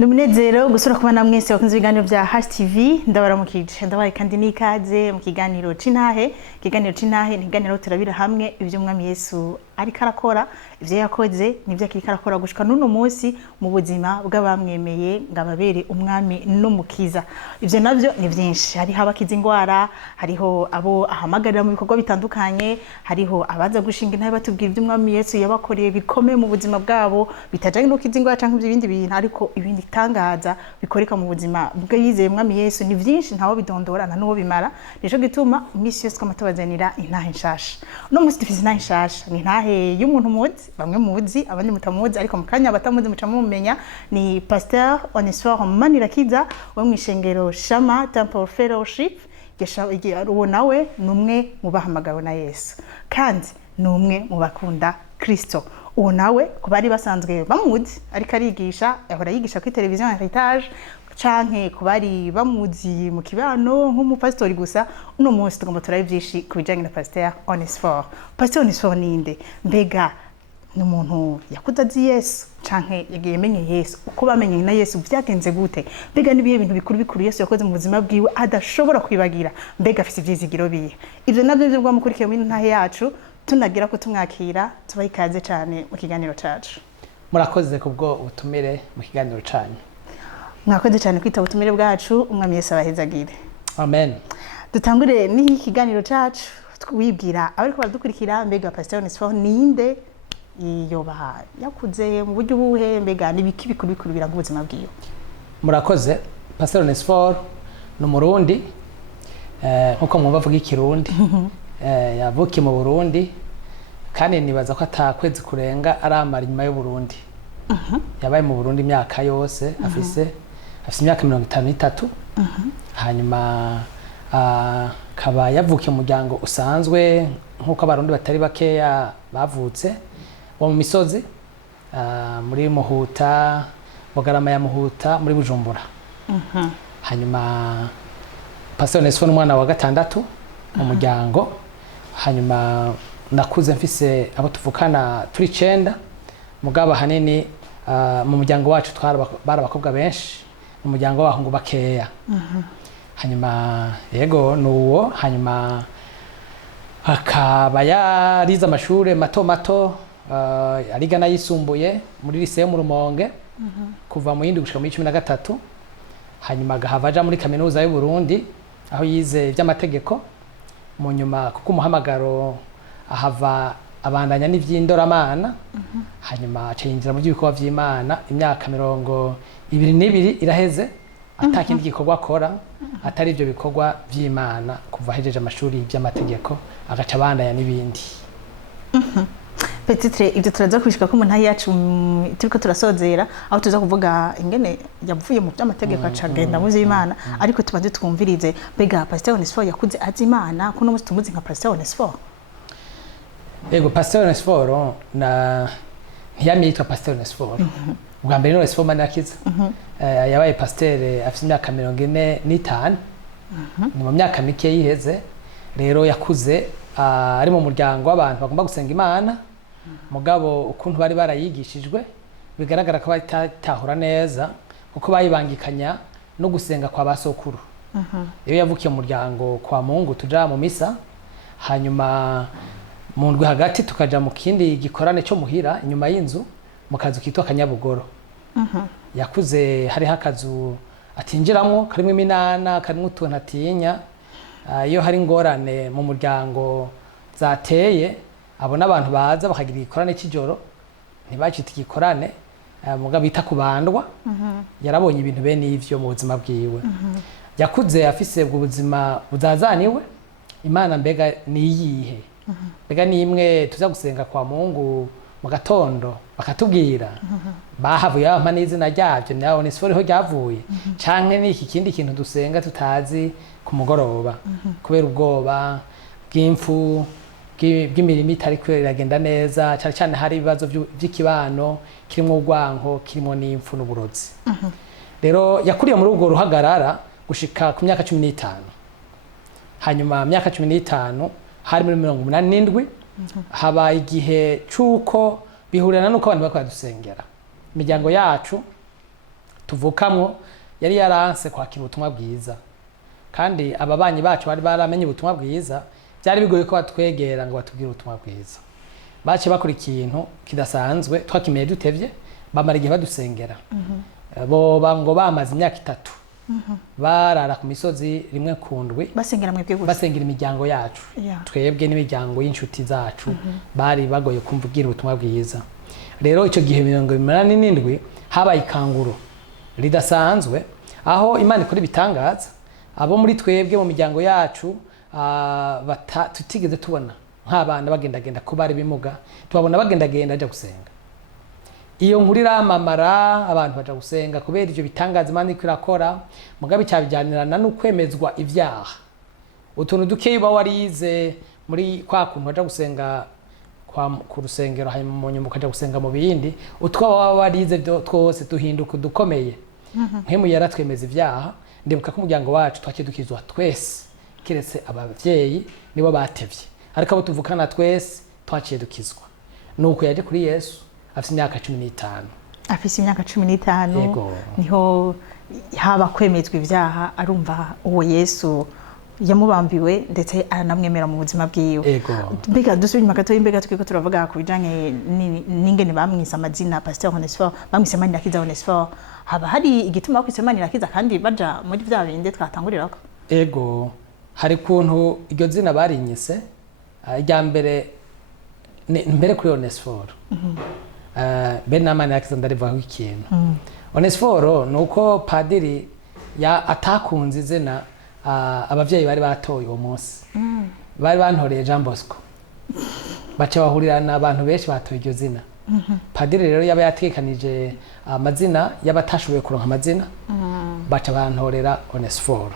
Numunezero gusura kubana mwese bakunze ibiganiro bya HTV ndabaramukije ndabaye kandi nikaze mu kiganiro c'Intahe ni kiganiro turabira hamwe ivyo umwami Yesu ari karakora ivyo yakoze nivyo akiri karakora gushika nuno munsi mu buzima bw'abamwemeye ngababere umwami n'umukiza. Ivyo navyo ni vyinshi, hari habakiza ingwara, hariho abo ahamagarira mu bikorwa bitandukanye, hariho abaza gushinga intahe batubwira ivyo umwami Yesu yabakoreye bikomeye mu buzima bwabo bitajanye no kiza ingwara canke ibindi bintu, ariko ibindi tangaza bikoreka mu buzima bw'yizeye umwami Yesu ni vyinshi ntawo bidondorana n'uwo bimara. Nico gituma imisi yose Tubazanira intahe nshasha. No musi dufise intahe nshasha, ni intahe y'umuntu muzi, bamwe muzi abandi mutamuzi, ariko mu kanya batamuzi muca mumenya. Ni Pasteur Onesphore MANIRAKIZA wo mwishengero Shamah Temple Fellowship. Uwo nawe numwe mu bahamagawe na Yesu kandi numwe mu bakunda Kristo. Uwo nawe kubari basanzwe bamuzi ariko arigisha, ahora yigisha kuri televiziyo ya Heritage canke kubari bamuzi mu kibano nk'umupastori gusa. Uno munsi tugomba turabivyishi kubijanye na Pasteur Onesphore. Pasteur Onesphore ninde? Mbega n'umuntu yakuze azi Yesu canke yagiye menye Yesu? Uko bamenye na Yesu vyagenze gute? Mbega nibihe bintu bikuru Yesu yakoze mu buzima bwiwe adashobora kwibagira? Mbega afise ivyizigiro bihe? Ivyo navyo byo bwamukurikiye mu ntahe yacu, tunagira ko tumwakira tubaye ikaze cyane mu kiganiro cacu. Murakoze kubwo ubutumire mu kiganiro canyu. Mwakoze cyane kwita ubutumire bwacu, umwami Yesu abahezagire. Amen. Dutangure ni kiganiro cacu twibwira abariko baradukurikira, mbega Pasteur Onesphore ninde? Yoba yakuze mu buryo buhe? Mbega nibiki bikuru biranga ubuzima bwiwe? Murakoze. Pasteur Onesphore no Murundi, nkuko mwumva avuga ikirundi. Yavukiye mu Burundi kandi nibaza ko atakwezi kurenga aramara inyuma y'u Burundi. Yabaye mu Burundi imyaka yose, afise imyaka 53. Hanyuma akaba yavukiye mu muryango usanzwe nkuko abarundi batari bakeya bavutse wo mu misozi, muri Muhuta, Bugarama ya Muhuta, muri Bujumbura. Hanyuma Pasteur Onesphore umwana wa gatandatu mu muryango. Hanyuma nakuze mfise abo tuvukana turi 9, mugabo hanini mu muryango wacu bari abakobwa benshi, mu muryango w'abahungu bakeya. Hanyuma yego nuwo, hanyuma akaba yarize amashure mato ariga nayisumbuye muri lycée mu Rumonge kuva mu yindi gushika mu 13. Hanyuma agahava aja muri kaminuza y'u Burundi aho yize ivy'amategeko. Mu nyuma kuko umuhamagaro ahava abandanya n'ivy'indoramana. Hanyuma acayinjira mu by'ibikorwa vy'Imana imyaka 22 iraheze atakindi gikorwa akora atari ivyo bikorwa vy'Imana kuva hejeje amashuri y'amategeko agaca abandanya n'ibindi. Petitre ibyo turaza kwishika ko umuntu yacu turiko turasozera aho tuza kuvuga ingene yavuye mu by'amategeko acagenda mu z'Imana, ariko tubanze twumvirize mbega Pasteur Onesphore yakuze azi Imana kuno musi tumuzi nka Pasteur Onesphore. Yego, Pasteur Onesphore ntiyamye yitwa Pasteur Onesphore. Ubwa mbere ni Onesphore MANIRAKIZA. Yabaye pasteur afite imyaka 45. Ni mu myaka mike yiheze rero yakuze ari mu muryango w'abantu bagomba gusenga Imana, mugabo ukuntu bari barayigishijwe bigaragara ko batahura neza kuko bayibangikanya no gusenga kwa basokuru. Iyo yavukiye mu muryango kwa Mungu tuja mu misa, hanyuma mu ndwi hagati tukaja mu kindi gikorane cyo muhira inyuma y'inzu mu kazu kitwa Kanyabugoro. Yakuze hari hakazu atinjiramwo karimwe iminana, karimwe utuntu atinya. Iyo hari ingorane mu muryango zateye abona abantu baza bakagira igikorane cy'ijoro ntibacita igikorane, mugabo bita kubandwa. Yarabonye ibintu bene ivyo mu buzima bwiwe. Yakuze afise ubwo buzima buzazaniwe Imana. Mbega niyihe? Mbega ni imwe tuza gusenga kwa Mungu mu gatondo bakatubwira bahavuye bampa n'izina ryavyo na Onesphore ho ryavuye, canke ni iki kindi kintu dusenga tutazi ku mugoroba kubera ubwoba bw'imfu bw'imirimo itariko iragenda neza, cyane hari ibibazo by'ikibano kirimo urwanko, kirimo n'imfu n'uburozi. Rero yakuriye muri ubwo ruhagarara gushika ku myaka 15. Hanyuma myaka 15 hari muri 87 haba igihe cuko bihurana nuko abantu bakora dusengera. Imiryango yacu tuvukamwo yari yaranse kwakira ubutumwa bwiza, kandi ababanyi bacu bari baramenye ubutumwa bwiza, byari bigoye ko batwegera ngo batubwire ubutumwa bwiza. Bace bakora ikintu kidasanzwe, twakimenye dutevye, bamara igihe badusengera. Boba ngo bamaze imyaka 3 barara ku misozi rimwe kundwi basengera mwebwe gusa, basengera imiryango yacu, twebwe n'imiryango y'inshuti zacu bari bagoye kumvugira ubutumwa bwiza. Rero ico gihe 87 habaye ikanguro ridasanzwe, aho Imana ikora ibitangaza, abo muri twebwe mu miryango yacu tutigeze tubona nk'abana bagendagenda ko bari bimuga, tubabona bagendagenda aja gusenga. Iyo nkuru iramamara, abantu baja gusenga kubera ivyo bitangaza Imana iko irakora, mugabe cyabijyanirana no kwemezwa ivyaha. Utuntu dukeyi ba warize muri kwa kuntu baja gusenga ku rusengero, hanyuma mu nyuma ukaja gusenga mu bindi, utwa baba warize twose duhinduka dukomeye. Nk'emu yaratwemeza ivyaha. Ndibuka ko umuryango wacu twakiye dukizwa twese, kiretse abavyeyi nibo batevye, ariko abo tuvukana twese twaciye dukizwa. Nuko yaje kuri Yesu afite imyaka 15. Afise imyaka 15 niho haba kwemezwa ivyaha, arumva uwo Yesu yamubambiwe ndetse aranamwemera mu buzima bwiwe. Mbega dusubira inyuma gato, imbega twiko turavuga ku bijanye n'ingene bamwise amazina Pasteur Onesphore, bamwise Manirakiza Onesphore. Haba hari igituma bakwise Manirakiza kandi baja muri vya bindi twatangurirako? Ego, hari kuntu iryo zina barinyise irya mbere kuri Onesphore. Bene Manirakiza ndarivaho ikintu. Onesphore nuko padiri atakunze izina abavyeyi bari batoye uwo munsi. Bari bantoreye Jean Bosco, baca bahurirana abantu benshi batoye iryo zina. Padiri rero yaba yatekanije amazina y'abatashoboye kuronka amazina, baca bantorera Onesphore.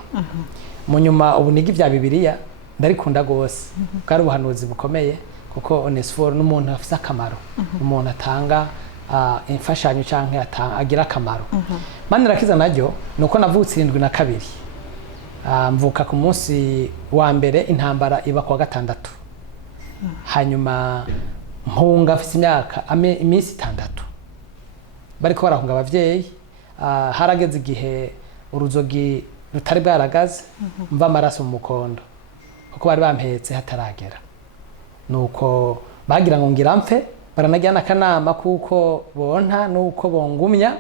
Mu nyuma ubunigi vya Bibiliya ndarikunda gose, bwari ubuhanuzi bukomeye, kuko Onesphore n'umuntu afise akamaro, umuntu atanga imfashanyo canke agira akamaro. Manirakiza naryo nuko navutse 72. Mvuka ku munsi wa mbere intambara iba kwa 6. Hanyuma mpunga afise imyaka iminsi 6. Bariko barahunga abavyeyi, harageze igihe uruzogi rutari bwaragaze, mva amaraso mu mukondo, kuko bari bampetse hataragera. Nuko bagira ngo ngira mpfe, baranajyana akanama kuko bonta nuko bongumya.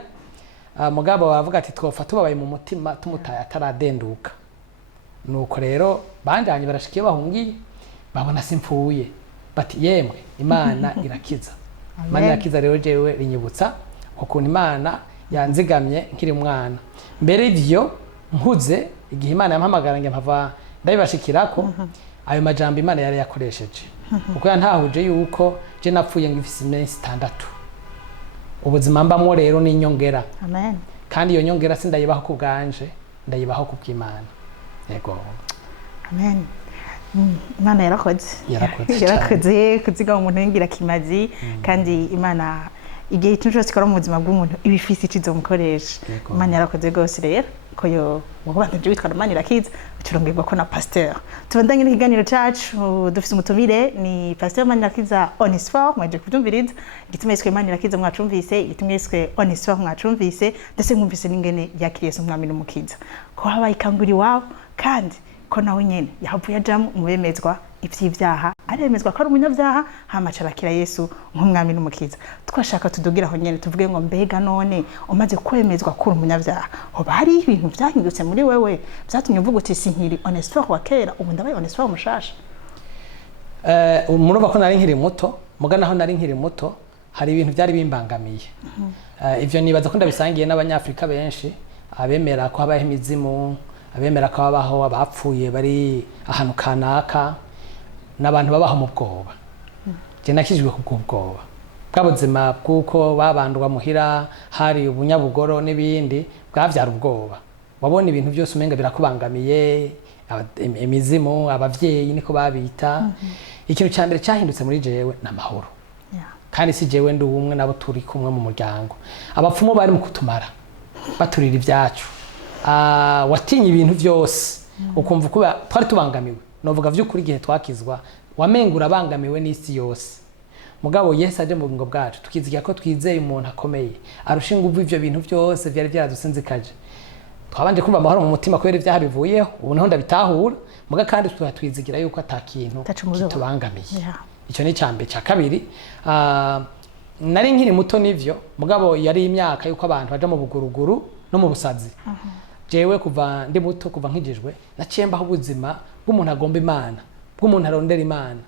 Mugabo bavuga ati twofa tubabaye mu mutima tumutaye ataradenduka. Nuko rero banjanye barashikiye bahungiye, babona simpfuye, bati yemwe Imana irakiza. Manirakiza rero jewe rinyibutsa ukuntu Imana yanzigamye nkiri umwana. Mbere ivyo nkuze igihe Imana yampamagara nge mpava ndabibashikirako, ayo majambo Imana yari yakoresheje, kuko yantahuje yuko je napfuye ngifise iminsi 6. Ubuzima mbamwo rero ni inyongera. Amen. Kandi iyo nyongera sindayibaho ku bwanje, ndayibaho ku bw'Imana. Yego. Amen. Imana yarakoze kuziga umuntu yingira kimazi, kandi Imana igihe cyose ikora mu buzima bw'umuntu ibifisi ikizomukoresha. Imana yarakoze gose rero ko yo wabanje witwa Manirakiza ucurongerwa ko na Pasteur. Tubandanye n'ikiganiro cacu, dufise umutumire ni Pasteur Manirakiza Onesphore, mwaje kutumviriza igituma yiswe Manirakiza mwacumvise, igituma yiswe Onesphore mwacumvise, ndetse mwumvise n'ingene yakiriye Yesu umwami n'umukiza, ko habaye ikanguri wabo, kandi ko nawe nyene yahavuye ajamu umubemezwa ivy'ivyaha, aremezwa ko ari umunyavyaha, hamaca arakira Yesu nk'umwami n'umukiza. Twashaka tudugira aho nyene tuvuge ngo mbega none umaze kwemezwa ko uri umunyavyaha, hoba hari ibintu vyahindutse muri wewe vyatumye uvuga uti sinkiri Onesphore wa kera, ubu ndabaye Onesphore mushasha? Murumva ko nari nkiri muto, mugana aho nari nkiri muto hari ibintu byari bimbangamiye. Ivyo nibaza ko ndabisangiye n'abanyafrika benshi, abemera ko habaho imizimu, abemera ko habaho abapfuye bari ahantu kanaka, n'abantu babaho mu bwoba. Je nakijwe ku bwoba bw'abuzima bw'uko babandwa muhira, hari ubunyabugoro n'ibindi, bwavyara ubwoba. Wabona ibintu byose umenga birakubangamiye, imizimu, abavyeyi niko babita. Ikintu cya mbere cyahindutse muri jewe n'amahoro. Kandi si jewe ndi umwe nabo turi kumwe mu muryango. Abapfumu bari mu kutumara baturira ibyacu. Watinye ibintu byose ukumva kuba twari tubangamiwe. Novuga vy'ukuri igihe twakizwa wamengura bangamiwe n'isi yose. mugabo Yesu aje mu bugingo bwacu tukizigira ko twizeye umuntu akomeye arusha inguvu ivyo bintu byose vyari vyadusinzikaje twabanje kumva amahoro mu mutima kubera ivyaha bivuyeho ubu naho ndabitahura muga kandi twizigira yuko atakintu kitubangamiye ico ni cambe ca kabiri nari nkiri muto nivyo mugabo yari imyaka yuko abantu baja mu buguruguru no mu busazi jewe kuva ndi muto kuva nkijijwe naciye mbaho ubuzima bw'umuntu agomba Imana bw'umuntu arondera Imana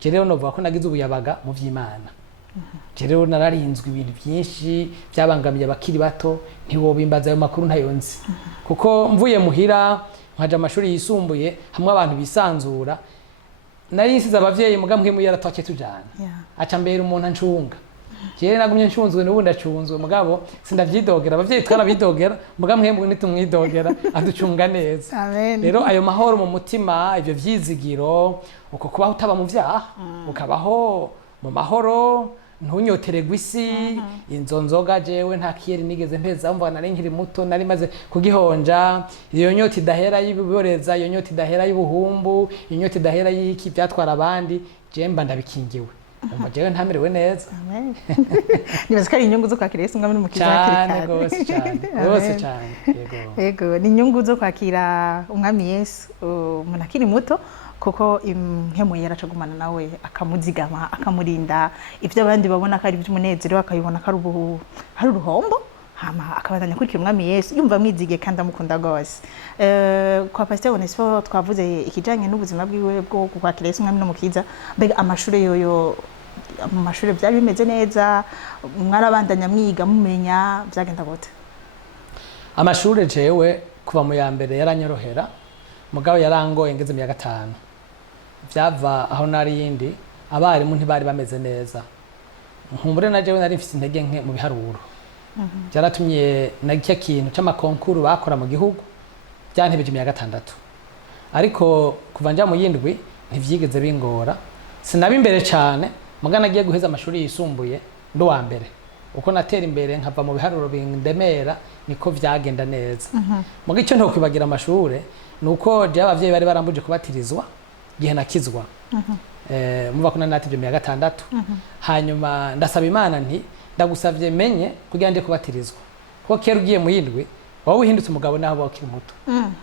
je rero novuga ko nagize ubuyabaga mu vy'Imana je rero nararinzwe ibintu byinshi byabangamiye abakiri bato ntiwobimbaza ayo makuru ntayonzi kuko mvuye muhira nkaja amashuri yisumbuye hamwe abantu bisanzura nari nsize abavyeyi muga mwe yaratwake tujana aca mbere umuntu ancunga je nagumye ncunzwe n'ubundi acunzwe mugabo sindavyidogera abavyeyi twarabidogera muga mwe nitumwidogera aducunga neza rero ayo mahoro mu mutima ivyo vyizigiro uko kubaho utaba mu vyaha ukabaho mu mahoro ntunyoteregwa isi inzo nzoga jewe nta kiyeri nigeze mpeza mva nari nkiri muto nari maze kugihonja iyo nyota idahera y'ibiboreza iyo nyota idahera y'ubuhumbu iyo nyota idahera y'iki byatwara abandi je mba ndabikingiwe umva jewe ntamerewe neza amen nibaza ko ari inyungu zo kwakira Yesu ngamwe mu kizakiri rwose cyane yego ni inyungu zo kwakira umwami Yesu umuntu akiri muto kuko impemu yaracagumana nawe akamuzigama akamurinda ivyo abandi babona ko ari by'umunezero akayibona ko ari uruhombo hama akabandanya kurikira umwami Yesu yumva mwizige kandi amukunda gose kwa Pasteur Onesphore twavuze ikijanye n'ubuzima bwiwe bwo kwakira Yesu umwami no mukiza mbega amashure yoyo mu mashure byari bimeze neza mwarabandanya mwiga mumenya byagenda gute amashure jewe kuva mu ya mbere yaranyorohera mugabo yarangoye ngeze mu ya gatanu vyava aho nari yindi abarimu ntibari bameze neza nkumbure na jewe nari mfite intege nke mu biharuro byaratumye nagicya kintu c'amakonkuru bakora mu gihugu byantebeje mu ya gatandatu ariko kuva nja mu yindwi ntivyigeze bingora sinabi imbere cyane muga nagiye guheza amashuri yisumbuye ndo wa mbere uko natera imbere nkava mu biharuro bindemera niko vyagenda neza muga icyo nto kwibagira amashure nuko je abavyeyi bari barambuje kubatirizwa gihe nakizwa muva kuna natije mu ya gatandatu hanyuma ndasaba Imana nti ndagusavye menye kugira nde kubatirizwa ko kera ugiye mu yindwi wowe uhindutse umugabo naho bakiri muto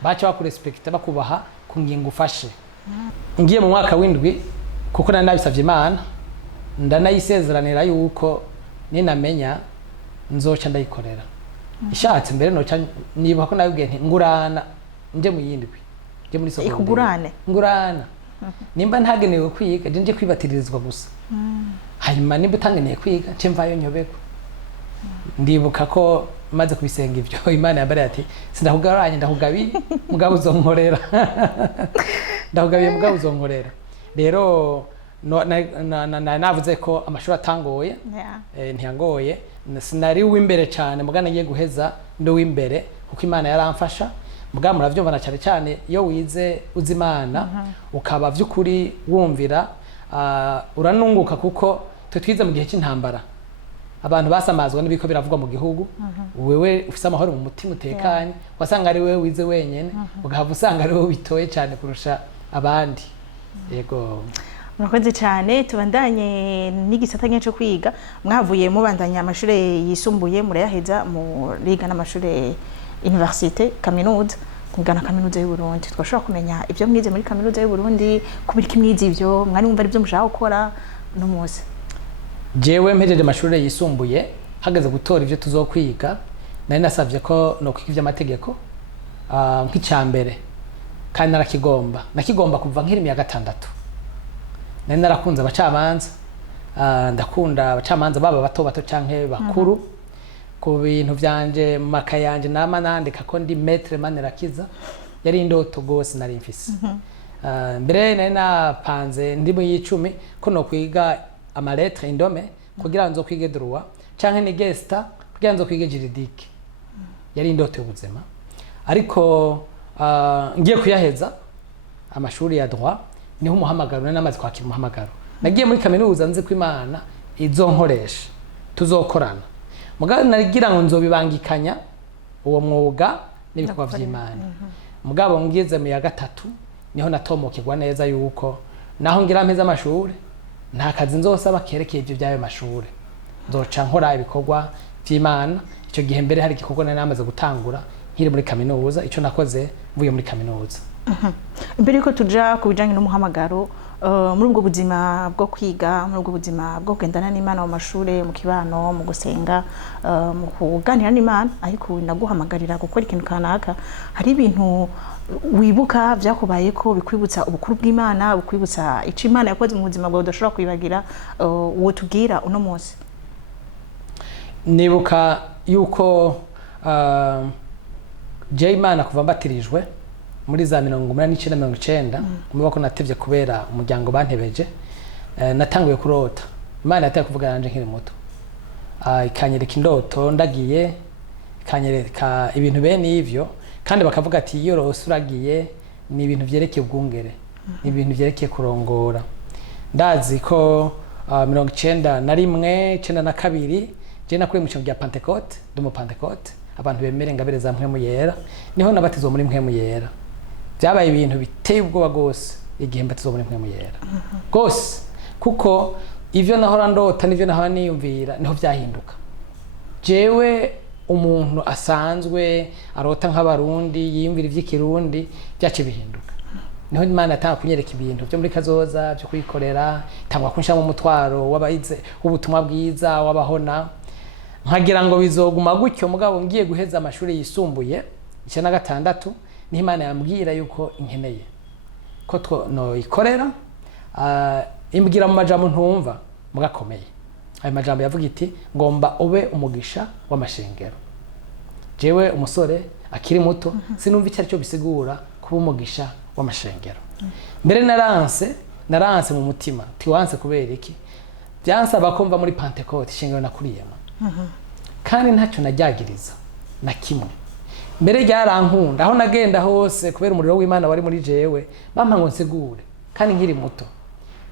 bacha bakurespecta bakubaha kunginga ufashe ngiye mu mwaka w'indwi kuko nari nabisavye Imana ndanayisezeranira yuko ninamenya nzoca ndayikorera ishatse mbere noca niba ko nabibwiye nti ngurana nje mu yindwi nje muri soko ngurana nimba ntagenewe kwiga nje kwibatirizwa gusa hanyuma nimba utangeneye kwiga nce mvayo nyobeko ndibuka ko maze kubisenga ivyo Imana yambare ati sindakugaranye ndakugabiye mugabo uzonkorera ndakugabiye mugabo uzonkorera rero navuze ko amashuri atangoye ntiyangoye sinari w'imbere cyane mugana ngiye guheza ndo w'imbere kuko Imana yaramfasha mugabo muravyumva na cyane cyane iyo wize uzi Imana ukaba vy'ukuri wumvira uranunguka kuko twize mu gihe cy'intambara abantu basamazwa n'ibiko biravugwa mu gihugu wewe ufise amahoro mu mutima utekanye wasanga ari wewe wize wenyene ugahava usanga ari wewe bitoye cyane kurusha abandi yego murakoze cyane tubandanye n'igisata cyo kwiga mwavuye mubandanya amashure yisumbuye murayaheza muriga n'amashure université kaminuza kugana kaminuza y'u Burundi twashobora kumenya ivyo mwize muri kaminuza y'u Burundi kubirika mwize ivyo mwari mwumva ari byo mushaka gukora no muzi jewe mpejeje amashure yisumbuye hageze gutora ivyo tuzokwiga nari nasavye ko no kwiga ivy'amategeko nk'icambere kandi nakigomba kuva nkiri mu ya gatandatu nari narakunze abacamanza ndakunda abacamanza baba bato bato canke bakuru ku bintu vyanje mu makaye yanje nama nandika ko ndi maître Manirakiza yari indoto gose nari mfise mbere nari napanze ndi mu y'icumi ko no kwiga amalettre indome kugira nzo kwige droit canke ni gesta kugira nzo kwige juridique yari indoto y'ubuzima ariko ngiye kuyaheza amashuri ya droit niho umuhamagaro namaze kwakira umuhamagaro nagiye muri kaminuza nzi ko Imana izonkoresha tuzokorana mugabo narigira ngo nzobibangikanya uwo mwuga n'ibikorwa vy'Imana mugabo ngize mu ya gatatu niho natomokirwa neza yuko naho ngira mpeza amashuri nta kazi nzosaba kerekeye ibyo by'ayo mashuri, nzoca nkora ibikorwa by'Imana. Icyo gihe mbere hari igikorwa nari namaze gutangura nkiri muri kaminuza, icyo nakoze mvuye muri kaminuza. Mbere yuko tuja ku bijanye n'umuhamagaro, muri ubwo buzima bwo kwiga, muri ubwo buzima bwo kugendana n'Imana mu mashure, mu kibano, mu gusenga, mu kuganira n'Imana, ariko naguhamagarira gukora ikintu kanaka, hari ibintu wibuka byakubaye ko bikwibutsa ubukuru bw'Imana, bikwibutsa ico Imana yakoze mu buzima bwawe udashobora kwibagira, uwo tubwira uno munsi? Nibuka yuko je Imana kuva mbatirijwe muri za 1990 kumva ko natevye kubera umuryango bantebeje, natanguye kurota. Imana yataye kuvuga nanje nkiri muto, ikanyereka indoto ndagiye, ikanyereka ibintu bene ivyo, kandi bakavuga ati iyo rose uragiye ni ibintu vyerekeye ubwungere, ni ibintu vyerekeye kurongora. Ndazi ko 1991 92 je nakuri mu cyumba cya Pentecote, ndi mu Pentecote, abantu bemere ingabire za mpwemu yera, niho nabatizwa muri mpwemu yera. Byabaye ibintu biteye ubwoba gose igihe mbatizwa muri mpwemu yera gose, kuko ivyo nahora ndota n'ivyo nahora niyumvira niho vyahinduka. Jewe umuntu asanzwe arota nk'abarundi yiyumvira ivy'ikirundi byace bihinduka, niho Imana yatanga kunyereka ibintu byo muri kazoza byo kwikorera, itangwa kunshira mu mutwaro w'abayize ubutumwa bwiza w'abahona, nkagira ngo bizoguma gutyo. Mugabo ngiye guheza amashuri yisumbuye 96 ni Imana yambwira yuko inkeneye ko no ikorera, imbwira mu majambo ntumva mugakomeye. Ayo majambo yavuga iti ngomba ube umugisha w'amashengero. Jewe umusore akiri muto sinumva icyo aricyo bisigura kuba umugisha w'amashengero. Mbere naranse mu mutima, tiwanse kubera iki? Byansaba ko mva muri Pentecote ishengero nakuriyemo, kandi ntacyo najyagiriza na kimwe. Mbere ryarankunda aho nagenda hose kubera umuriro w'Imana wari muri jewe, bampa ngo nsigure, kandi nkiri muto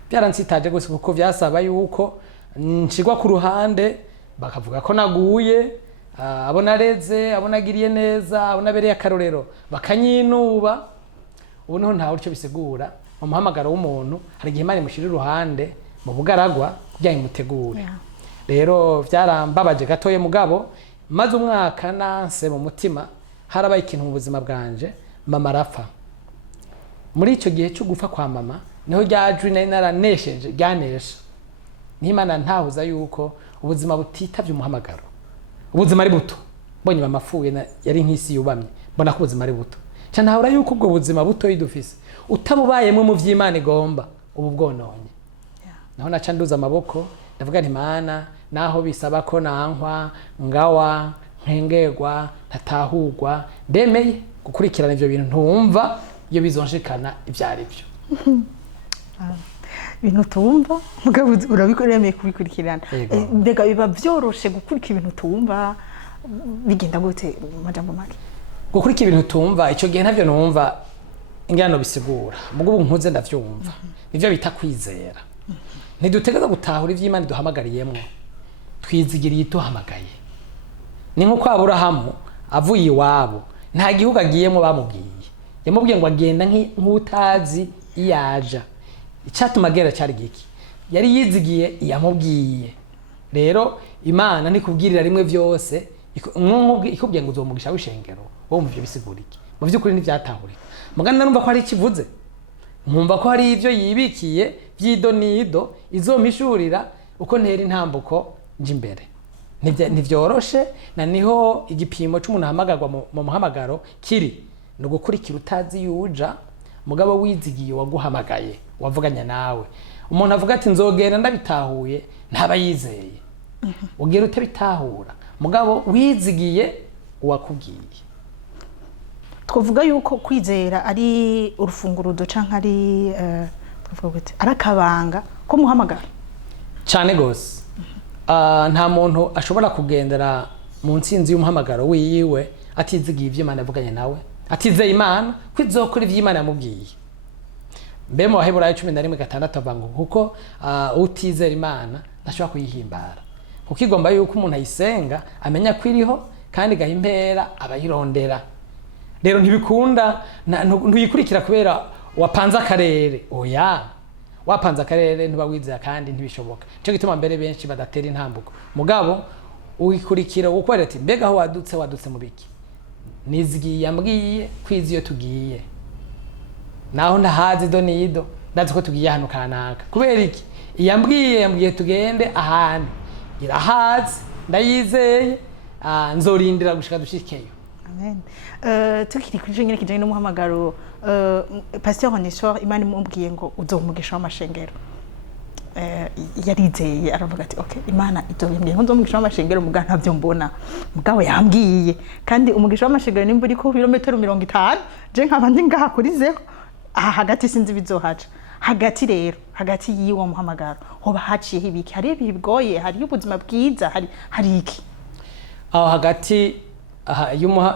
byaransitaje gose, kuko byasaba yuko nshigwa ku ruhande bakavuga ko naguye, abo nareze, abo nagiriye neza, abo nabereye akarorero bakanyinuba. Ubu niho ntawe icyo bisigura mu muhamagaro w'umuntu, hari igihe Imana imushira iruhande mu bugaragwa kugira imutegure. Rero byarambabaje gatoye, mugabo maze umwaka nanse mu mutima harabaye ikintu mu buzima bwanje, mama arapfa. Muri icyo gihe cyo gupfa kwa mama niho ryajwi nari naranesheje ryanesha. N'Imana ntahuza yuko ubuzima butitavye umuhamagaro, ubuzima ari buto. Mbonye mama apfuye yari nk'isi yubamye, mbona ko ubuzima ari buto cyane. Ntahura yuko ubwo buzima buto yidufise utabubayemwe mu vy'Imana igomba ubu bwononye. Naho naca nduza amaboko ndavuga nti Mana, naho bisaba ko nankwa ngawa nkengerwa ntatahurwa, ndemeye gukurikirana ivyo bintu ntumva iyo bizonshikana ivyari byo. Ibintu tumva mugabo urabikoremeye kubikurikirana. Mbega biba byoroshe gukurikira ibintu tumva, bigenda gute mu majambo make? Gukurikira ibintu tumva ico gihe ntavyo numva ingano bisigura, mugabo nkuze ndavyumva. Nivyo bita kwizera. Ntidutegeza gutahura ivy'Imana duhamagariyemwo, twizigiriye ituhamagaye. Ni nko kwa Aburahamu avuye iwabo, nta gihugu agiyemo bamubwiye, yamubwiye ngo agenda nk'utazi iyaja. Icyatuma agera cyari giki? Yari yizigiye yamubwiye. Rero Imana nikubwirira rimwe byose, ikubwiye ngo uzomugisha w'ishengero, wowe muvyo bisigura iki? Mu by'ukuri ntivyatahurika. Mugana narumva ko ari ikivuze, nkumva ko hari ivyo yibikiye vy'idonido izompishurira uko ntera intambuko nje imbere. Ntivyoroshe, na niho igipimo c'umuntu ahamagarwa mu muhamagaro kiri no gukurikira utazi yuja, mugabo wizigiye waguhamagaye, wavuganya nawe. Umuntu avuga ati nzogenda ndabitahuye, ntaba yizeye. Ugera utabitahura, mugabo wizigiye uwakubwiye. Twavuga yuko kwizera ari urufungurudo canke ari twavuga gute arakabanga ko muhamagara cyane gose. Nta muntu ashobora kugendera mu nsinzi y'umuhamagaro wiwe atizigiye ivy'Imana yavuganye nawe, atizeye Imana kwizokora ivy'Imana yamubwiye. Mbe mu Baheburayo 11:6 avuga kuko utizera Imana ntashobora kuyihimbara, kuko igomba yuko umuntu ayisenga amenya kwiriho kandi gahimbera abayirondera. Rero ntibikunda ntuyikurikira kubera wapanze akarere, oya wapanze akarere ntuba wizera kandi ntibishoboka cyo gituma mbere benshi badatera intambuko mugabo uyikurikira ukorera ati mbega aho wadutse mu biki nizigiye yambwiye kwiza iyo tugiye naho ndahazi do nido ndazi ko tugiye hano kanaka kubera iki yambwiye tugende ahandi irahazi ndayizeye nzorindira gushika dushikeyo. Amen. Tukiri kuri nyine kijanye n'umuhamagaro Pasteur Onesphore Imana imubwiye ngo uzomugisha w'amashengero. Yarizeye aravuga ati okay Imana izoyambwiye ngo nzomugisha w'amashengero muga ntavyo mbona mugabo yambwiye kandi umugisha w'amashengero nimba uri ku kilometero 50 je nkabandi ngaha kurizeho aha hagati sinzi bizohaca hagati rero hagati yiwo muhamagaro hoba haciye ibiki hari ibigoye hari ubuzima bwiza hari iki aho hagati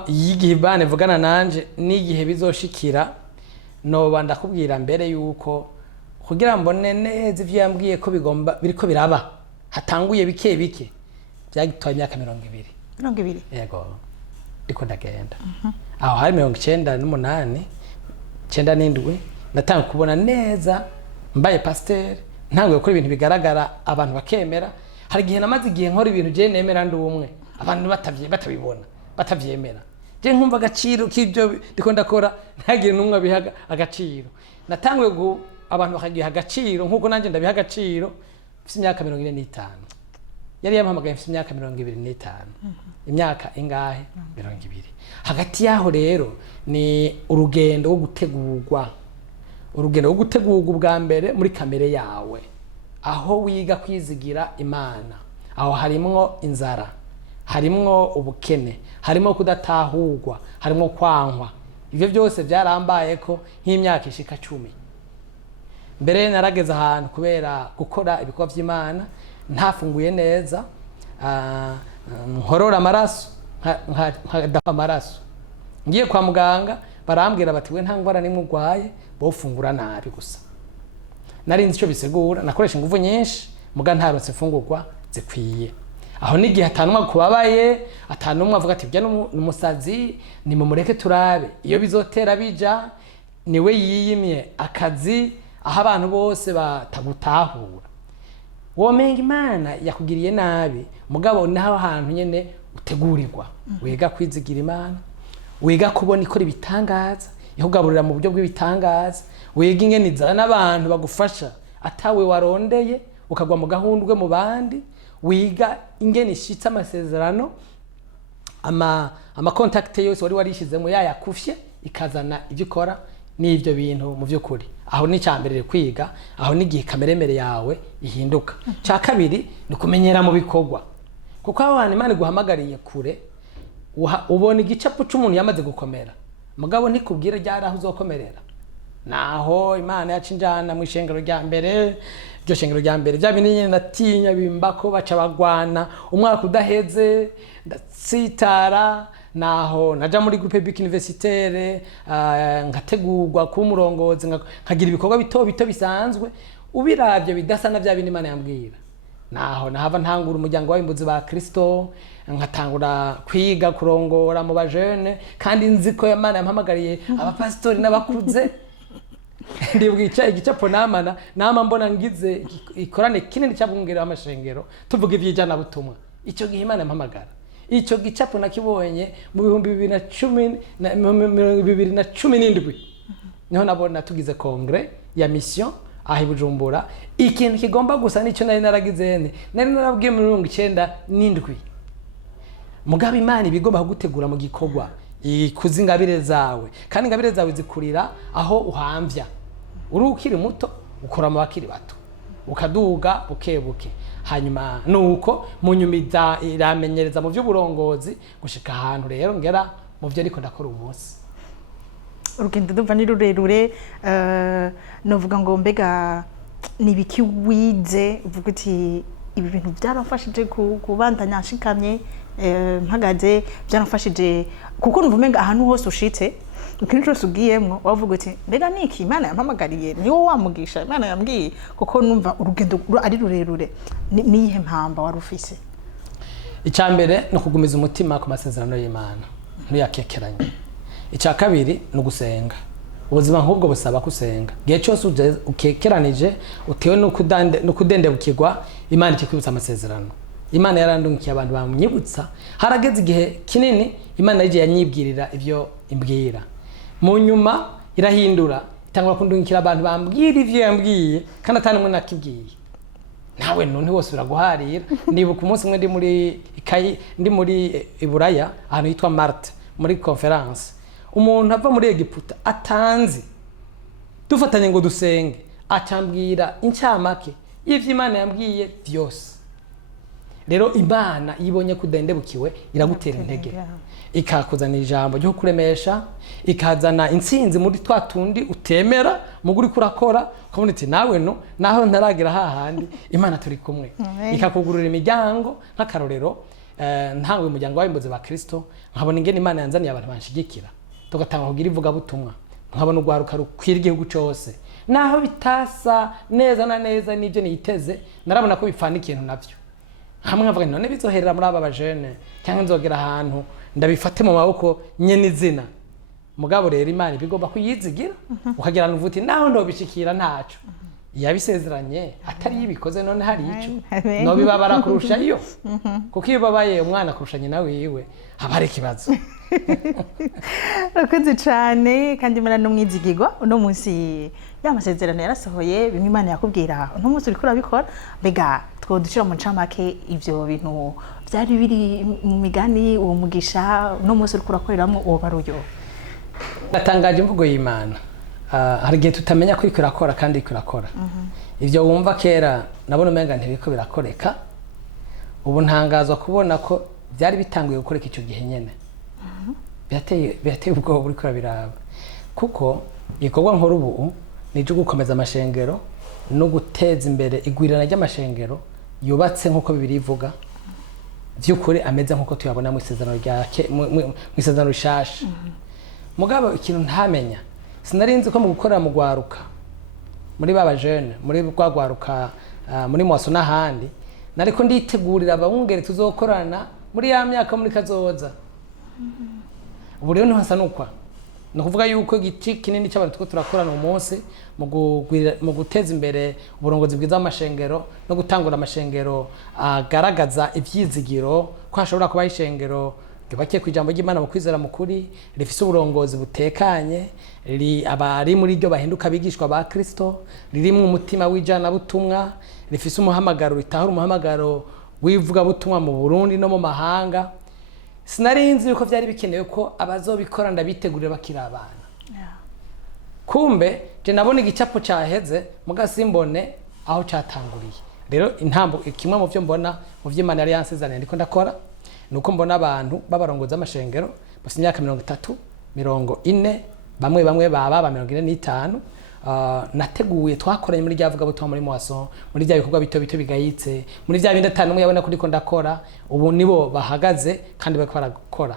y'igihe bane vugana nanje n'igihe bizoshikira noba ndakubwira mbere yuko kugira mbone neza ivyo yambwiye ko bigomba biriko biraba hatanguye bike byagitwaye imyaka 20 yego ndiko ndagenda aho hari 98 97 natanga kubona neza mbaye pasteur ntanguye gukora ibintu bigaragara abantu bakemera hari igihe namaze igihe nkora ibintu je nemera ndi umwe abantu batabibona batavyemera je nkumva agaciro k'ibyo ndiko ndakora ntagire numwe abihaga agaciro natanguye abantu bakagiha agaciro nkuko nanje ndabiha agaciro mfite imyaka 45 yari yampamagaye mfite imyaka 25 imyaka ingahe 20 hagati yaho rero ni urugendo rwo gutegurwa ubwa mbere muri kamere yawe aho wiga kwizigira Imana aho harimwo inzara harimwo ubukene harimo kudatahurwa harimo kwankwa ivyo byose byarambaye ko nk'imyaka ishika 10 mbere narageze ahantu kubera gukora ibikorwa by'Imana ntafunguye neza nkorora amaraso nkadafa amaraso ngiye kwa muganga barambwira bati we nta ngwara nimwe urwaye bofungura nabi gusa narinzi ico bisigura nakoresha ingufu nyinshi muga ntarose fungurwa zikwiye aho nigihe atanumwa kubabaye atanumwa avuga ati bya n'umusazi ni mumureke turabe iyo bizotera bija niwe yiyimye akazi aho abantu bose batagutahura womenga Imana yakugiriye nabi mugabo naho hantu nyene utegurirwa wega kwizigira Imana wega kubona ikora ibitangaza ihugaburira mu buryo bw'ibitangaza wega ingene izana n'abantu bagufasha atawe warondeye ukagwa mu gahundwe mu bandi wiga ingene ishitse amasezerano ama contact yose wari warishizemo yakufye ikazana ibyo ukora n'ivyo bintu mu byo kuri aho ni cyambere kwiga aho nigihe kameremere yawe ihinduka cya kabiri ni kumenyera mu bikorwa kuko abantu Imana guhamagariye kure ubona igicapo c'umuntu yamaze gukomera mugabo ntikubwire ryari aho uzokomerera naho Imana yacinjana mu ishengero rya mbere ryo shengero rya mbere bya binini natinya bimbako baca bagwana umwaka udaheze ndatsitara naho naja muri groupe bic universitaire ngategurwa ku murongozi nkagira ibikorwa bito bisanzwe ubiravye bidasa na bya binini Imana yambwira naho nahava ntangura umuryango w'imbuzi ba Kristo nkatangura kwiga kurongora mu bajene kandi nziko Imana yampamagariye abapastori n'abakuze ndibwica igicapo nama mbona ngize ikorane kinini cyabungera amashengero tuvuga ivyijana butumwa ico gihe Imana yampamagara ico gicapo nakibonye mu 2017 niho nabona tugize kongre ya mission ahi Bujumbura ikintu kigomba gusa nico nari naragizene nari narabwiye mu 1997 mugabe Imana ibigomba kugutegura mu gikorwa ikuzi ingabire zawe kandi ingabire zawe zikurira aho uhamvya uri ukiri muto ukora mu bakiri bato ukaduga bukebuke hanyuma nuko munyumiza iramenyereza mu vy'uburongozi gushika ahantu rero ngera mu byo ariko ndakora umunsi urugendo duva ni rurerure novuga ngo mbega nibiki wize uvuga uti ibi bintu byarafashije kubandanya nshikamye mpagaze byanafashije kuko numva umenga ahantu hose ushitse ikintu cyose ugiyemwo wavuga uti mbega niki Imana yampamagariye niwo wamugisha Imana yambwiye kuko numva urugendo ari rurerure niyihe mpamba wari ufise icyambere no kugumiza umutima ku masezerano y'Imana ntuyakekeranye icya kabiri no gusenga ubuzima nk'ubwo busaba kusenga gihe cyose ukekeranije utewe no kudendebukirwa Imana ikikwibutsa amasezerano. Imana yarandungikiye abantu bamwibutsa, harageze igihe kinini Imana yagiye yanyibwirira ivyo imbwira, mu nyuma irahindura itangura kundungikira abantu bambwira ivyo yambwiye kandi atanumwe nakibwiye. Nawe none wose uraguharira. Ndibuka umunsi umwe ndi muri Iburaya ahantu yitwa Marte muri conference, umuntu ava muri Egiputa atanzi dufatanye ngo dusenge, acambwira incamake y'ivyo Imana yambwiye vyose. Rero Imana yibonye kudendebukiwe iragutera intege, ikakuzana ijambo ryo kuremesha, ikazana intsinzi muri twa tundi utemera muguri kurakora, ukabona ati nawe no naho ntaragira hahandi Imana turi kumwe. Ikakugurura imiryango nk'akarorero, ntangwe umuryango w'abimbuzi ba Kristo, nkabona ingene Imana yanzaniye abantu banshigikira, tugatanga kugira ivugabutumwa, nkabona urwaruka rukwira igihugu cyose, naho bitasa neza na neza n'ibyo niyiteze, narabona ko bipfana ikintu navyo. Hamwe avuga none bizoherera muri aba bajene cyangwa nzogera ahantu ndabifate mu maboko nyene izina. Mugabo rero Imana bigomba kuyizigira, ukagira nuvuti naho ndobishikira ntaco. Yabisezeranye atari yibikoze none hari ico. No bibabara kurusha iyo. Kuko iyo babaye umwana kurusha nyina wiwe haba ari kibazo. Rakoze cyane kandi Imana n'umwizigirwa. Uno munsi yamasezerano yarasohoye, bimwe Imana yakubwira uno munsi uri kurabikora. Mbega twoducira mu ncamake ivyo bintu byari biri mu migani uwo mugisha uno munsi uri kurakoreramo uwo baruyo. Natangaje imvugo y'Imana. Hari igihe tutamenya ko irakora kandi irakora. Ivyo wumva kera nabona umenga ntibiko birakoreka. Ubu ntangazwa kubona ko byari bitanguye gukoreka icyo gihe nyene. Byateye ubwoba buri kurabiraba. Kuko ikorwa nkuru ubu nije gukomeza amashengero no guteza imbere igwirana ry'amashengero yubatse nkuko Bibiri ivuga, vy'ukuri ameze nkuko tuyabona mu isezerano ryake mu isezerano rishasha. Mugabo ikintu ntamenya, sinarinzi ko mu gukora mu gwaruka muri baba jeune muri gwagwaruka muri mwaso n'ahandi, nariko nditegurira abungere tuzokorana muri ya myaka muri kazoza. Ubu rero niho hasa nukwa, no kuvuga yuko igiti kinini cy'abantu tuko turakorana umunsi mu guteza imbere uburongozi bwiza w'amashengero no gutangura amashengero agaragaza ivyizigiro ko hashobora kuba ishengero ryubakiye ku ijambo ry'Imana mu kwizera mu kuri, rifise uburongozi butekanye, abari muri ryo bahinduka abigishwa ba Kristo, ririmwe umutima w'ijana butumwa, rifise umuhamagaro ritahura umuhamagaro w'ivugabutumwa mu Burundi no mu mahanga. Sinarinzi yuko byari bikenewe ko abazobikora ndabitegurira bakira abana. Kumbe je nabona igicapo cyaheze mugasimbone aho cyatanguriye. Rero intambo kimwe mu byo mbona mu vy'Imana yari yansezeranye ndiko ndakora nuko mbona abantu babarongoza amashengero bafite imyaka 30, 40, bamwe baba 45. Nateguye twakoranye muri ryavuga butumwa muri mwaso, muri rya bikorwa bito bigayitse, muri rya bindi atanu yabona kuri ko ndakora, ubu nibo bahagaze kandi bako barakora.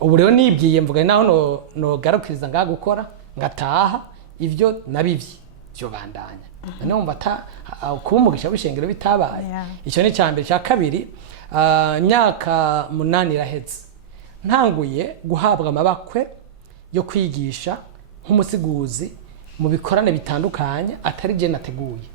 Ubu rero nibwiye mvuga naho no garukiriza ngagukora ngataha ivyo nabivyi byo bandanya. None umva kubumugisha bishengero bitabaye. Icyo ni cyambere. Cya kabiri, myaka 8 iraheze ntanguye guhabwa amabakwe yo kwigisha nk'umusiguzi mu bikorane bitandukanye atari je nateguye.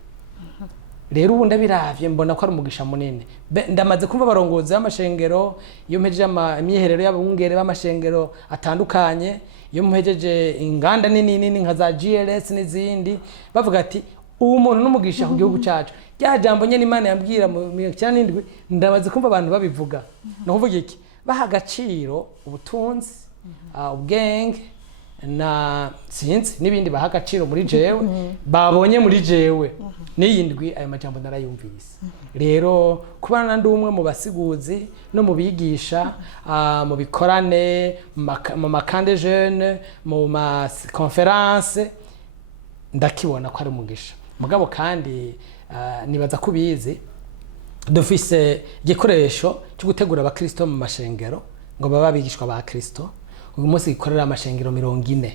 Rero ubu ndabiravye mbona ko ari umugisha munene. Ndamaze kumva barongoza amashengero iyo mpejeje imyiherero y'abungere b'amashengero atandukanye, iyo mpejeje inganda nini nka za GLS n'izindi, bavuga ati uwo muntu n'umugisha ku gihugu cyacu. Rya jambo nyene Imana yambwira mu 97 ndamaze kumva abantu babivuga. No kuvuga iki? Baha agaciro ubutunzi, ubwenge na sinzi n'ibindi baha agaciro muri jewe, babonye muri jewe. Niyindwi ayo majambo narayumvise. Rero kubana ndi umwe mu basiguzi no mu bigisha, mu bikorane, mu makande jeune, mu ma conference, ndakibona ko ari umugisha. Mugabo kandi nibaza kubizi dufise igikoresho cyo gutegura abakristo mu mashengero ngo baba bigishwa ba Kristo. Uyu munsi gikorera amashengero 40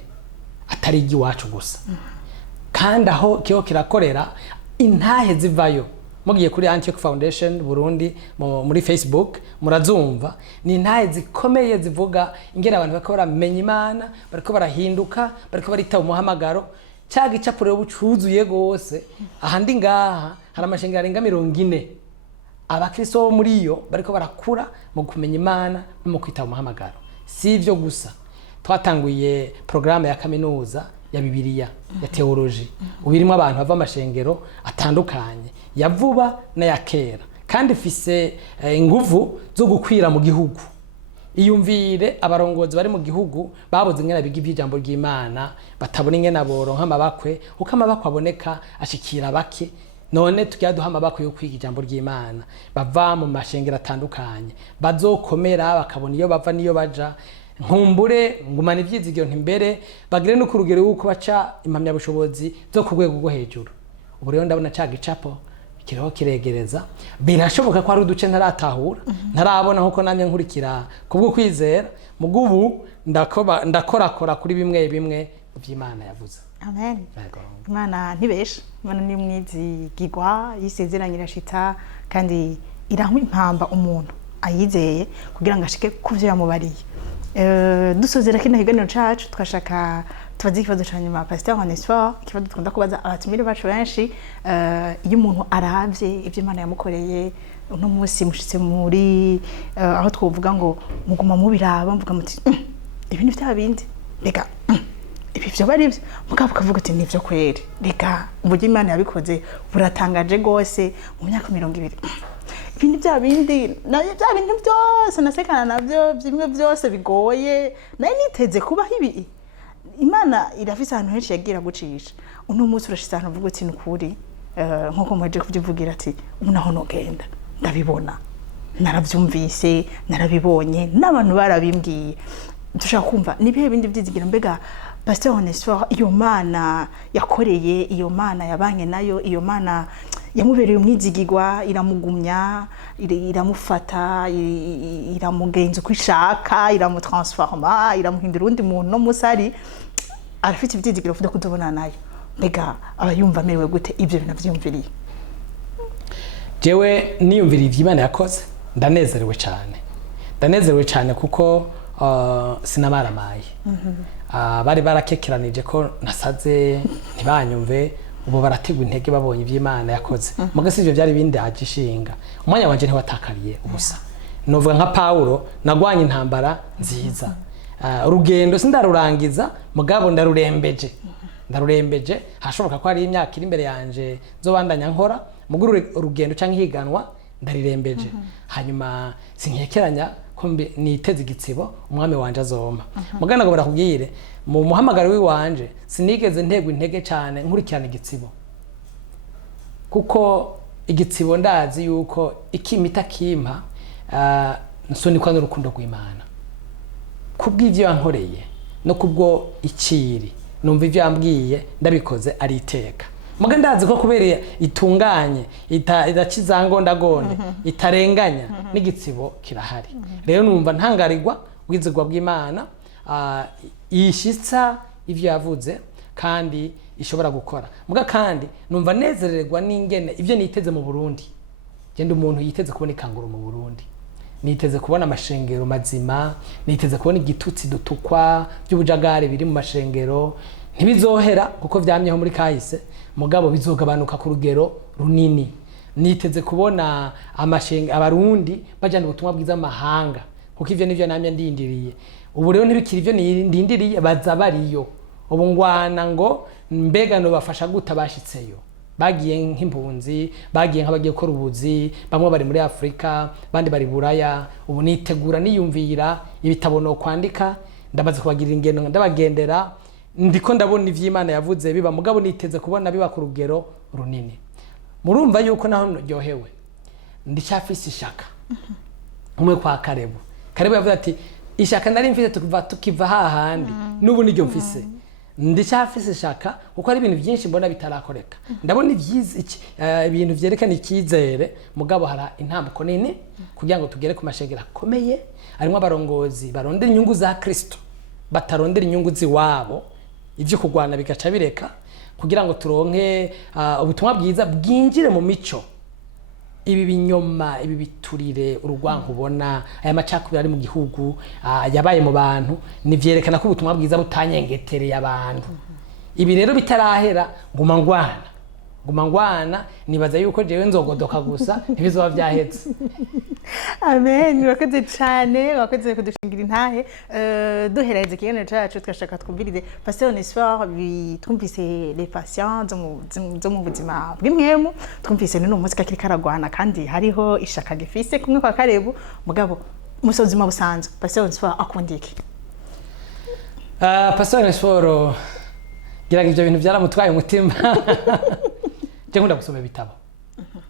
atari igiwacu gusa. Kandi aho kiho kirakorera intahe zivayo mugiye kuri Antioch Foundation Burundi muri Facebook murazumva. Ni intahe zikomeye zivuga ingene abantu bariko baramenya Imana, bariko barahinduka, bariko barita umuhamagaro. Cya gicapo rero bucuzuye gose. Ahandi ngaha hari amashengero arenga 40. Abakristo bo muri iyo bariko barakura mu kumenya Imana no mu kwita umuhamagaro. Si ivyo gusa. Twatanguye programme ya kaminuza ya Bibiliya ya teoloji. Ubirimo abantu bava amashengero atandukanye ya vuba na ya kera, kandi ifise inguvu zo gukwira mu gihugu. Iyumvire abarongozi bari mu gihugu babuze ingene biga ivy'ijambo ry'Imana, batabona ingene aboronka amabakwe, uko amabakwe aboneka ashikira bake. None tugiye duha amabakwe yo kwiga ijambo ry'Imana, bava mu mashengero atandukanye, bazokomera bakabona iyo bava niyo baja. Nkumbure ngumana ivyizigiro ntimbere bagire no kurugero yuko baca impamya bushobozi zo ku rwego rwo hejuru. Ubu rero ndabona ca gicapo kiriho kiregereza, birashoboka ko ari uduce ntaratahura, ntarabona nkuko namye nkurikira kubwo kwizera, mugubu ndakorakora kuri bimwe bimwe vy'Imana yavuze. Amen. Imana ntibesha, Imana ni mwizigirwa, yisezeranye irashita kandi irahwa impamba umuntu ayizeye kugira ngo ashike kuvyo yamubariye. Dusozera kino kiganiro cacu twashaka tubaze ikibazo ca nyuma Pasteur Onesphore, ikibazo dukunda kubaza abatumire bacu benshi. Iyo umuntu aravye ivyo Imana yamukoreye uno munsi mushitse muri aho twovuga ngo muguma mubiraba mvuga muti ibi ni vya bindi reka ibi vyo bari vyo mugabo kavuga ati nivyo kweri reka uburyo Imana yabikoze buratangaje gose mu myaka 20. Ibindi bya bindi nayo bya bintu byose nasekana navyo byimwe byose bigoye nayo niteze kuba hibi. Imana irafise ahantu henshi yagira gucisha. Uno munsi urashitse ahantu uvuga ati nukuri nkuko mwaje kubivugira ati unaho nogenda ndabibona, naravyumvise, narabibonye, n'abantu barabimbwiye. Dushaka kumva nibihe bindi vyizigira mbega Pasteur Onesphore iyo Mana yakoreye, iyo Mana yabanye nayo, iyo Mana yamubereye umwizigirwa, iramugumya, iramufata, iramugenza uko ishaka, iramutransforma, iramuhindura undi muntu no musari arafite ivyizigiro fude kuzobona nayo. Mbega abayumva amerewe gute ivyo bintu vyumviriye? Jewe niyumvira ivy'Imana yakoze ndanezerewe cyane kuko sinamaramaye. Bari barakekeranije ko nasaze ntibanyumve, ubu barategwa intege babonye ivy'Imana yakoze. Mugase ivyo byari bindi agishinga. Umwanya wanje ntiwatakariye ubusa. Novuga nka Paulo nagwanye intambara nziza. Urugendo sindarurangiza mugabo ndarurembeje hashoboka ko ari imyaka iri imbere yanje zobandanya nkora muguru urugendo canke higanwa ndarirembeje. Hanyuma sinkekeranya ko niteze igitsibo umwami wanje azoma. Mugana ngo barakubwire mu muhamagaro w'iwanje sinigeze ntegwa intege cyane nkurikirana igitsibo, kuko igitsibo ndazi yuko ikimita kimpa nsonikwa n'urukundo rw'Imana kubw'ivyo yankoreye no kubwo ikiri numva ivyo yambwiye ndabikoze ari iteka. Muga ndazi ko kubera itunganye idakizangondagonde itarenganya n'igitsibo kirahari. Rero numva ntangarirwa wizigwa bw'Imana yishitsa ivyo yavuze kandi ishobora gukora. Muga kandi numva nezererwa n'ingene ivyo niteze mu Burundi. Genda umuntu yiteze kubona ikanguro mu Burundi, niteze kubona amashengero mazima, niteze kubona igitutsi dutukwa by'ubujagare biri mu mashengero ntibizohera kuko vyamyeho muri kahise, mugabo bizogabanuka ku rugero runini. Niteze kubona abarundi bajana ubutumwa bwiza amahanga kuko ivyo nivyo namye ndindiriye. Ubu rero ntibikiri ivyo ndindiriye, baza bariyo. Ubu ngwana ngo mbega no bafasha guta bashitseyo, bagiye nk'impunzi, bagiye nk'abagiye gukora ubuzi, bamwe bari muri Afrika, bandi bari Buraya. Ubu nitegura niyumvira ibitabo no kwandika, ndabaze kubagirira ingendo ndabagendera, ndiko ndabona ivy'Imana yavuze biba, mugabo niteze kubona biba ku rugero runini. Murumva yuko naho ryohewe ndicyafise ishaka. Umwe kwa Karebu yavuze ati ishaka nari mfite tukiva hahandi n'ubu niryo mfise. Ndicyafise ishaka kuko ari ibintu byinshi mbona bitarakoreka. Ndabona ibintu vyerekana ikizere, mugabo hari intambuko nini kugira ngo tugere ku mashengero akomeye arimo abarongozi barondera inyungu za Kristo, batarondera inyungu ziwabo, ivyo kugwana bigaca bireka, kugira ngo turonke ubutumwa bwiza bwinjire mu mico ibi binyoma ibi biturire urugwanko ubona aya macakubiri ari mu gihugu yabaye mu bantu nivyerekana ko ubutumwa bwiza butanyengetereye abantu ibi rero bitarahera nguma ngwana nibaza yuko jewe nzogodoka gusa ntibizoba vyahetse. Amen. Urakoze cyane wakoze kudushingira intahe duhereze ikiganiro cyacu twashaka twumvirize Pasteur Onesphore twumvise les patients zo mu buzima bw'imwemu twumvise n'uno munsi kakiri karagwana kandi hariho ishaka gifise kumwe kwa Karebu mugabo musozima busanzwe Pasteur Onesphore akunda iki? Pasteur Onesphore gira ivyo bintu byaramutwaye umutima je nkunda gusoma ibitabo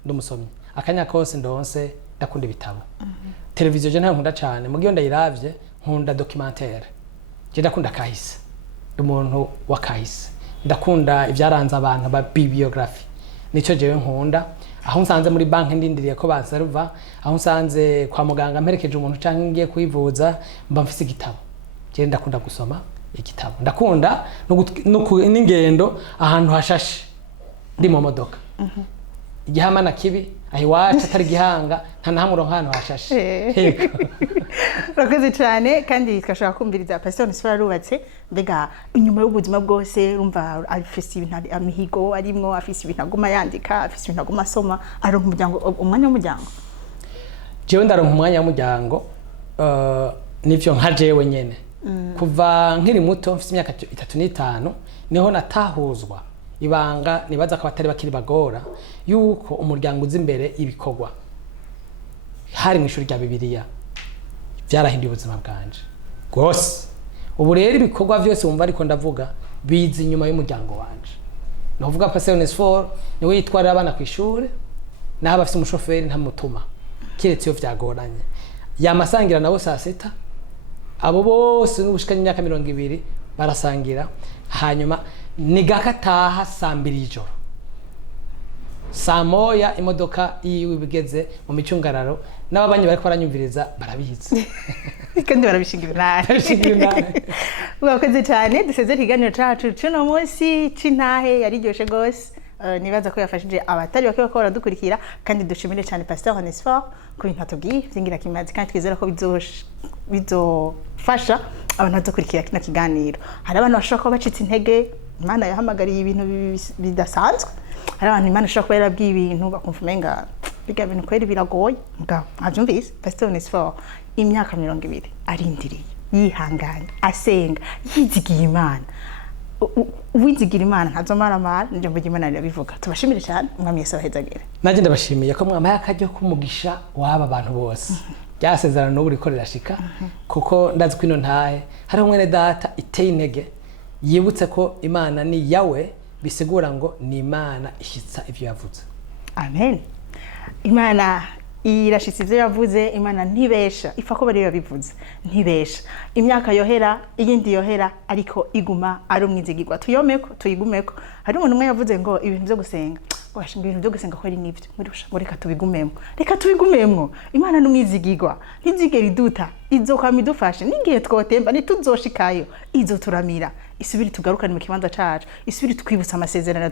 ndumusomye akanya kose ndonse ndakunda ibitabo televiziyo je ntayo nkunda cyane mugiyo ndayiravye nkunda documentaire je ndakunda kahise umuntu wa kahise ndakunda ivyaranze abantu ba bibliography nico jewe nkunda aho nsanze muri banki ndindiriye ko banserva aho nsanze kwa muganga mperekeje umuntu canke ngiye kwivuza mba mfise igitabo je ndakunda gusoma igitabo ndakunda n'ingendo ahantu hashashe ndi mu modoka igihamana kibi ahiwacu atari gihanga nta nahamuro nk'ahantu hashashe yego. Urakoze cyane kandi twashaka kumviriza Pasteur Onesphore arubatse mbega inyuma y'ubuzima bwose urumva afise ibintu amihigo arimwo afise ibintu aguma yandika afise ibintu aguma asoma aronka umuryango umwanya w'umuryango jewe ndaronka umwanya w'umuryango nivyo nka jewe nyene kuva nkiri muto mfise imyaka 35 niho natahuzwa ibanga nibaza ko abatari bakiri bagora yuko umuryango uzi imbere ibikorwa hari mu ishuri rya Bibiliya byarahinduye ubuzima bwanje gose ubu rero ibikorwa byose wumva ariko ndavuga bizi inyuma y'umuryango wanje novuga Pasteur Onesphore niwe yitwarira abana ku ishuri naho bafite umushoferi ntamutuma kiretse iyo vyagoranye yamasangira nabo saa sita abo bose n'ubushikanye imyaka 200 barasangira hanyuma nigakataha saa 2 y'ijoro saa moya imodoka yiwe bigeze mu micungararo n'ababanyi bariko baranyumviriza barabizi kandi barabishingira nabi. Urakoze cyane duseze ikiganiro cyacu cy'uno munsi c'intahe yariryoshe gose nibaza ko yafashije abatari bake bakora dukurikira kandi dushimire cyane Pasteur Onesphore ku bintu atubwiye byingira kimazi kandi twizera ko bizofasha abantu bazokurikira kino kiganiro. Hari abantu bashaka ko bacitse intege Imana yahamagariye ibintu bidasanzwe hari abantu Imana ishaka ko yarabwiye ibintu bakumva umenga biga bintu kweri biragoye mugabo avyumvise Pasteur Onesphore imyaka 200 arindiriye yihanganye asenga yizigiye Imana uwizigira Imana ntazomaramara njambo ry'Imana rirabivuga tubashimire cyane umwami Yesu abahezagire. Naje ndabashimiye ko mwamaye akajyo kumugisha waba abantu bose byasezerano no buri korera shika kuko ndazi kwino ntahe hari umwene data iteye intege yibutse ko Imana ni yawe bisigura ngo ni Imana ishitsa ivyo yavuze. Amen. Imana irashitse ivyo yavuze Imana ntibesha ifa ko bari babivuze ntibesha imyaka yohera iyindi yohera ariko iguma ari umwizigirwa tuyomeko tuyigumeko. Hari umuntu umwe yavuze ngo ibintu byo gusenga washinga ibintu byo gusenga ko ari nivyo ngo reka tubigumemwo Imana n'umwizigirwa ntizigera iduta izokwama idufashe n'igihe twotemba ntituzoshikayo izoturamira isubiri tugarukane mu kibanza cacu isubiri twibutsa amasezerano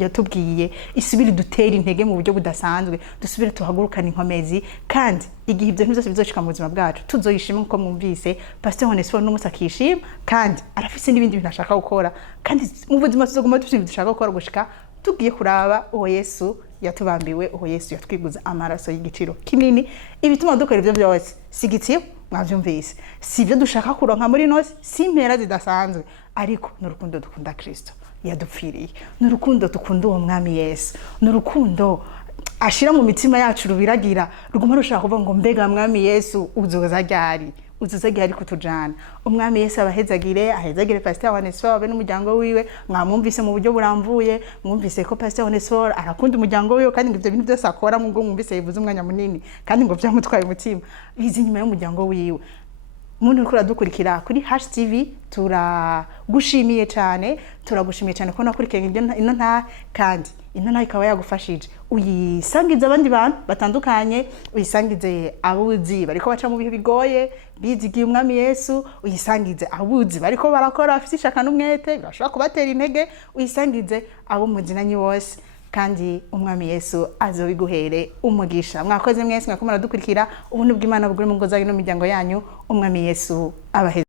yatubwiye isubiri dutera intege mu buryo budasanzwe dusubire tuhagurukana inkomezi kandi igihe ibyo byose bizoshika mu buzima bwacu tuzoyishima uko mwumvise Pasteur Onesphore n'umusakishima kandi arafise n'ibindi bintu ashaka gukora kandi mu buzima tuzoguma dushaka gukora gushika tugiye kuraba uwo Yesu yatubambiwe uwo Yesu yatwiguza amaraso y'igiciro kinini ibituma dukora ibyo byose sigitiye mwavyumvise sivyo dushaka kuronka muri nose simpera zidasanzwe ariko n'urukundo dukunda Kristo yadupfiriye n'urukundo dukunda uwo mwami Yesu n'urukundo ashira mu mitima yacu rubiragira ruguma rushaka kuvuga ngo mbega mwami Yesu uzoza ryari kutujana umwami Yesu ahezagire Pasteur Onesphore n'umuryango wiwe mwamwumvise mu buryo buramvuye mwumvise ko Pasteur Onesphore arakunda umuryango wiwe kandi ngo ivyo bintu byose akora mu ngo mwumvise yivuze umwanya munini kandi ngo byamutwaye umutima bizi nyuma y'umuryango wiwe. Muntu ukora dukurikira kuri #TV turagushimiye cyane ko nakurikiye ino nta kandi ino nta ikaba yagufashije uyisangize abandi bantu batandukanye uyisangize abuzi bariko baca mu bihe bigoye bizigiye umwami Yesu uyisangize abuzi bariko barakora afite ishaka n'umwete bashobora kubatera intege uyisangize abo muzinanyi bose kandi umwami Yesu azobiguhere umugisha. Mwakoze mwese mwakomara dukurikira ubuntu bw'Imana bugure mu ngo zanyu no miryango yanyu. Umwami Yesu abaheze.